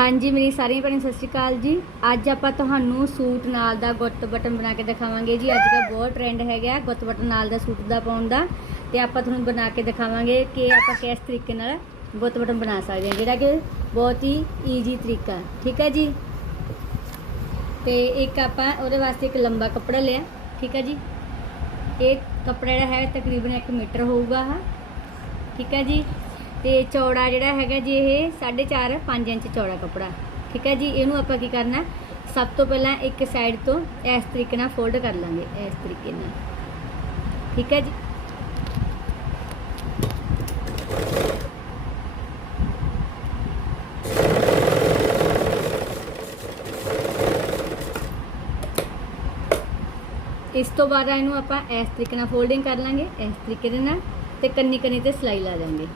ਹਾਂਜੀ, ਮੇਰੀ ਸਾਰੀਆਂ ਭੈਣਾਂ ਸਤਿ ਸ਼੍ਰੀ ਅਕਾਲ ਜੀ। ਅੱਜ ਆਪਾਂ ਤੁਹਾਨੂੰ ਸੂਟ ਨਾਲ ਦਾ ਗੁੱਤ ਬਟਨ ਬਣਾ ਕੇ ਦਿਖਾਵਾਂਗੇ ਜੀ। ਅੱਜ ਦਾ ਬਹੁਤ ਟ੍ਰੈਂਡ ਹੈਗਾ ਗੁੱਤ ਬਟਨ ਨਾਲ ਦਾ ਸੂਟ ਦਾ ਪਾਉਣ ਦਾ। ਤੇ ਆਪਾਂ ਤੁਹਾਨੂੰ ਬਣਾ ਕੇ ਦਿਖਾਵਾਂਗੇ ਕਿ ਆਪਾਂ ਕਿਸ ਤਰੀਕੇ ਨਾਲ ਗੁੱਤ ਬਟਨ ਬਣਾ ਸਕਦੇ ਹਾਂ, ਜਿਹੜਾ ਕਿ ਬਹੁਤ ਹੀ ਈਜ਼ੀ ਤਰੀਕਾ ਠੀਕ ਹੈ ਜੀ? ਤੇ ਇੱਕ ਆਪਾਂ ਉਹਦੇ ਵਾਸਤੇ ਇੱਕ ਲੰਬਾ ਕੱਪੜਾ ਲਿਆ। ਠੀਕ ਹੈ ਜੀ? ਇਹ ਕੱਪੜਾ ਜਿਹੜਾ ਹੈ ਤਕਰੀਬਨ 1 ਮੀਟਰ ਹੋਊਗਾ ਹਾਂ ਠੀਕ ਹੈ ਜੀ? ਤੇ ਚੌੜਾ ਜਿਹੜਾ ਹੈਗਾ ਜੀ ਇਹ 4.5 5 ਇੰਚ ਚੌੜਾ ਕੱਪੜਾ। ਠੀਕ ਹੈ ਜੀ? ਇਹਨੂੰ ਆਪਾਂ ਕੀ ਕਰਨਾ ਸਭ ਤੋਂ ਪਹਿਲਾਂ ਇੱਕ ਸਾਈਡ ਤੋਂ ਇਸ ਤਰੀਕੇ ਨਾਲ ਫੋਲਡ ਕਰ ਲਾਂਗੇ, ਇਸ ਤਰੀਕੇ ਨਾਲ। ਠੀਕ ਹੈ ਜੀ? ਇਸ ਤੋਂ ਬਾਅਦ ਇਹਨੂੰ ਆਪਾਂ ਇਸ ਤਰੀਕੇ ਨਾਲ ਫੋਲਡਿੰਗ ਕਰ ਲਾਂਗੇ, ਇਸ ਤਰੀਕੇ ਦੇ ਨਾਲ, ਤੇ ਕੰਨੀ ਕੰਨੀ ਤੇ ਸਲਾਈ ਲਾ ਦਾਂਗੇ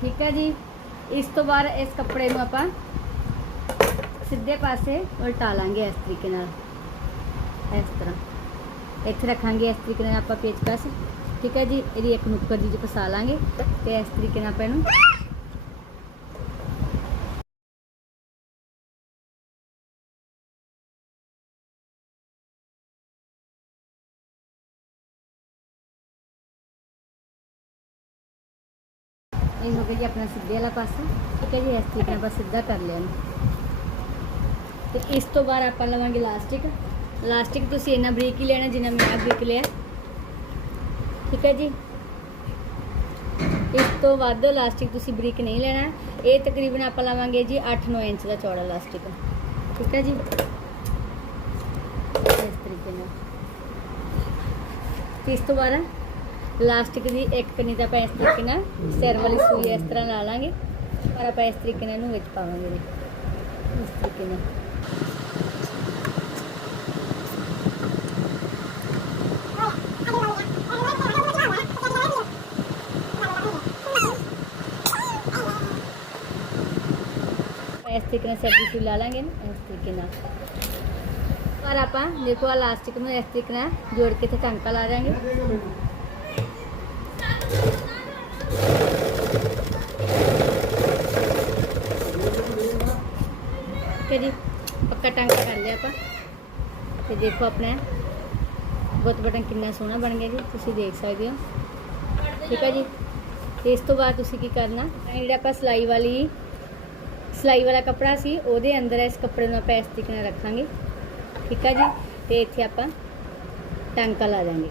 ਠੀਕ ਹੈ ਜੀ। ਇਸ ਤੋਂ ਬਾਅਦ ਇਸ ਕੱਪੜੇ ਨੂੰ ਆਪਾਂ ਸਿੱਧੇ ਪਾਸੇ ਉਲਟਾ ਲਾਂਗੇ ਇਸ ਤਰੀਕੇ ਨਾਲ। ਇਸ ਤਰ੍ਹਾਂ। ਇੱਥੇ ਰੱਖਾਂਗੇ, ਇਸ ਤਰੀਕੇ ਨਾਲ ਆਪਾਂ ਪੇਚਕਸ। ਠੀਕ ਹੈ ਜੀ, ਇਹਦੀ ਇੱਕ ਨੁੱਕਰ ਜੀ ਫਸਾ ਲਾਂਗੇ ਤੇ ਇਸ ਤਰੀਕੇ ਨਾਲ ਆਪਾਂ ਇਹਨੂੰ ਇਹ ਹੋ ਗਿਆ ਜੀ ਆਪਣਾ ਸਿੱਧੇ ਵਾਲਾ ਪਾਸਾ, ਠੀਕ ਹੈ ਜੀ, ਇਸ ਤਰੀਕੇ ਨਾਲ ਆਪਾਂ ਸਿੱਧਾ ਕਰ ਲਿਆ ਇਹਨੂੰ। ਤੇ ਇਸ ਤੋਂ ਬਾਅਦ ਆਪਾਂ ਲਵਾਂਗੇ ਲਾਸਟਿਕ ਲਾਸਟਿਕ ਤੁਸੀਂ ਇੰਨਾ ਬਰੀਕ ਹੀ ਲੈਣਾ ਜਿੰਨਾ ਮੈਂ ਬਰੀਕ ਲਿਆ। ਠੀਕ ਹੈ ਜੀ। ਇਸ ਤੋਂ ਵੱਧ ਲਾਸਟਿਕ ਤੁਸੀਂ ਬਰੀਕ ਨਹੀਂ ਲੈਣਾ। ਇਹ ਤਕਰੀਬਨ ਆਪਾਂ ਲਵਾਂਗੇ ਜੀ 8-9 ਇੰਚ ਦਾ ਚੌੜਾ ਲਾਸਟਿਕ ਠੀਕ ਹੈ ਜੀ। ਇਸ ਤਰੀਕੇ ਨਾਲ। ਤੇ ਇਸ ਤੋਂ ਬਾਅਦ ਲਾਸਟਿਕ ਦੀ, ਇੱਕ ਕੰਨੀ ਤਾਂ ਆਪਾਂ ਇਸ ਤਰੀਕੇ ਨਾਲ ਸਿਰ ਵਾਲੀ ਸੂਈ ਇਸ ਤਰ੍ਹਾਂ ਲਾ ਲਾਂਗੇ ਪਰ ਆਪਾਂ ਇਸ ਤਰੀਕੇ ਨਾਲ ਇਹਨੂੰ ਵਿੱਚ ਪਾਵਾਂਗੇ ਜੀ। ਇਸ ਤਰੀਕੇ ਨਾਲ। ਇਸ ਤਰੀਕੇ ਨਾਲ ਸਬਜ਼ੀ ਦੀ ਸੂਈ ਲਾ ਲਾਂਗੇ ਇਸ ਤਰੀਕੇ ਨਾਲ। ਪਰ ਆਪਾਂ ਦੇਖੋ ਆ ਲਾਸਟਿਕ ਨੂੰ ਇਸ ਤਰੀਕੇ ਨਾਲ ਜੋੜ ਕੇ ਤੇ ਟਾਂਕਾ ਲਾ ਦਾਂਗੇ ਤੇ ਜੀ, ਪੱਕਾ ਟਾਂਕਾ ਕਰ ਲਿਆ ਆਪਾਂ। ਤੇ ਦੇਖੋ ਆਪਣਾ ਗੁੱਤ ਬਟਨ ਕਿੰਨਾ ਸੋਹਣਾ ਬਣ ਗਿਆ ਜੀ, ਤੁਸੀਂ ਦੇਖ ਸਕਦੇ ਹੋ। ਠੀਕ ਹੈ ਜੀ? ਤੇ ਇਸ ਤੋਂ ਬਾਅਦ ਤੁਸੀਂ ਕੀ ਕਰਨਾ ਜਿਹੜਾ ਆਪਾਂ ਸਲਾਈ ਵਾਲੀ, ਸਲਾਈ ਵਾਲਾ ਕੱਪੜਾ ਸੀ, ਉਹਦੇ ਅੰਦਰ ਇਸ ਕੱਪੜੇ ਨੂੰ ਆਪਾਂ ਇਸ ਤਰੀਕੇ ਨਾਲ ਰੱਖਾਂਗੇ। ਠੀਕ ਹੈ ਜੀ? ਤੇ ਇੱਥੇ ਆਪਾਂ ਟਾਂਕਾ ਲਾ ਦਾਂਗੇ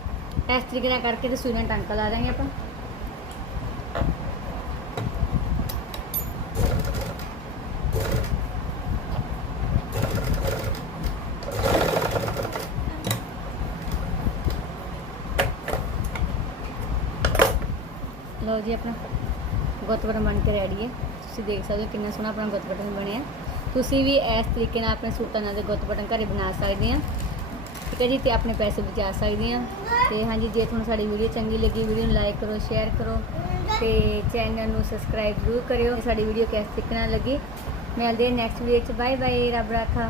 ਇਸ ਤਰੀਕੇ ਨਾਲ ਕਰਕੇ ਤੇ ਸੂਈ ਨਾਲ ਟਾਂਕਾ ਲਾ ਦਾਂਗੇ ਆਪਾਂ। ਲਓ ਜੀ ਆਪਣਾ ਗੁੱਤ ਬਟਨ ਬਣ ਕੇ ਰੈਡੀ ਹੈ। ਤੁਸੀਂ ਦੇਖ ਸਕਦੇ ਹੋ ਕਿੰਨਾ ਸੋਹਣਾ ਆਪਣਾ ਗੁੱਤ ਬਟਨ ਬਣਿਆ। ਤੁਸੀਂ ਵੀ ਇਸ ਤਰੀਕੇ ਨਾਲ ਆਪਣੇ ਸੂਟਾਂ ਨਾਲ ਦੇ ਗੁੱਤ ਬਟਨ ਘਰੇ ਬਣਾ ਸਕਦੇ ਆ ਠੀਕ ਹੈ ਜੀ, ਤੇ ਆਪਣੇ ਪੈਸੇ ਬਚਾ ਸਕਦੇ ਆ ਤੇ ਹਾਂਜੀ, ਜੇ ਤੁਹਾਨੂੰ ਸਾਡੀ ਵੀਡੀਓ ਚੰਗੀ ਲੱਗੀ ਵੀਡੀਓ ਨੂੰ ਲਾਈਕ ਕਰੋ ਸ਼ੇਅਰ ਕਰੋ। ਤੇ ਚੈਨਲ ਨੂੰ ਸਬਸਕ੍ਰਾਈਬ ਜ਼ਰੂਰ ਕਰਿਓ। ਸਾਡੀ ਵੀਡੀਓ ਕਿਸ ਤਰੀਕੇ ਨਾਲ ਲੱਗੀ। ਮਿਲਦੇ ਨੈਕਸਟ ਵੀਡੀਓ ਚ। ਬਾਏ ਬਾਏ ਰੱਬ ਰਾਖਾ।